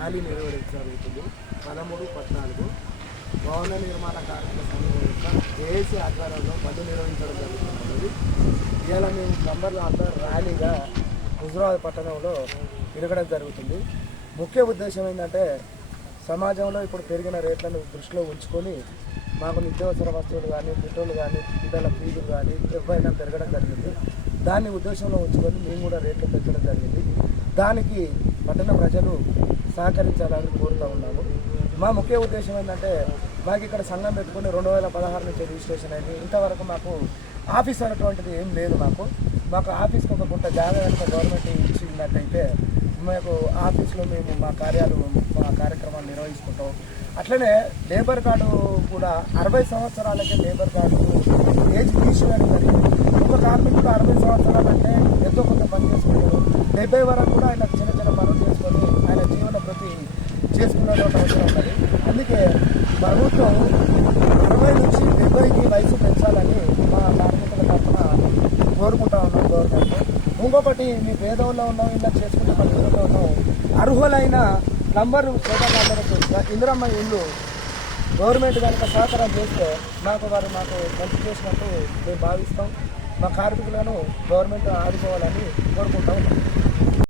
Rally నిర్వహించబడుతుంది 13-14 భవన నిర్మాణ కార్మిక సంఘం యొక్క జేఏసీ ఆధ్వర్యంలో బంద్ నిర్వహించడం జరుగుతున్నది. ఇవాళ మేము నంబర్లు అందరూ ర్యాలీగా హుజురాబాద్ పట్టణంలో తిరగడం జరుగుతుంది. ముఖ్య ఉద్దేశం ఏంటంటే సమాజంలో ఇప్పుడు పెరిగిన రేట్లను దృష్టిలో ఉంచుకొని మాకు నిత్యావసర వస్తువులు కానీ పెట్రోల్ కానీ పిల్లల ఫీజులు కానీ ఎవరైనా పెరగడం జరిగింది. దాన్ని ఉద్దేశంలో ఉంచుకొని మేము కూడా రేట్లు పెంచడం జరిగింది. దానికి పట్టణ ప్రజలు సహకరించాలని కోరుతూ ఉన్నాము. మా ముఖ్య ఉద్దేశం ఏంటంటే మాకు ఇక్కడ సంఘం పెట్టుకుని 2016 నుంచి రిజిస్ట్రేషన్ అయింది. ఇంతవరకు మాకు ఆఫీస్ అనేటువంటిది ఏం లేదు. మాకు ఆఫీస్కి ఒక గుంట జాగా కనుక గవర్నమెంట్ ఇచ్చినట్టయితే మాకు ఆఫీస్లో మేము మా కార్యక్రమాలు నిర్వహించుకుంటాం. అట్లనే లేబర్ కార్డు కూడా 60 సంవత్సరాలకే లేబర్ కార్డు ఏజ్ తీసివేయడం జరిగింది. ఒక కార్మికుడు 60 సంవత్సరాలు అంటే ఎంతో కొంత పని చేసుకుంటాడు. 70 వరకు కూడా ఆయన చిన్న చిన్న పనులు చేసుకొని ఆయన జీవన ప్రతి చేసుకునే అవసరం ఉన్నది. అందుకే ప్రభుత్వం 60 నుంచి 70కి వయసు పెంచాలని మా కార్మికుల తరఫున కోరుకుంటా ఉన్నాం గవర్నమెంట్. ఇంకొకటి మీ పేదవాళ్ళు ఉన్నాం, ఇలా చేసుకునే పరిస్థితుల్లో ఉన్నాం, అర్హులైన నంబరు సోదరులందరికీ ఇందిరమ్మ ఇల్లు గవర్నమెంట్ కనుక సహకారం చేస్తే మాకు మంచి చేసినట్టు మేము భావిస్తాం. మా కార్మికులను గవర్నమెంట్ ఆదుకోవాలని కోరుకుంటా ఉన్నాం.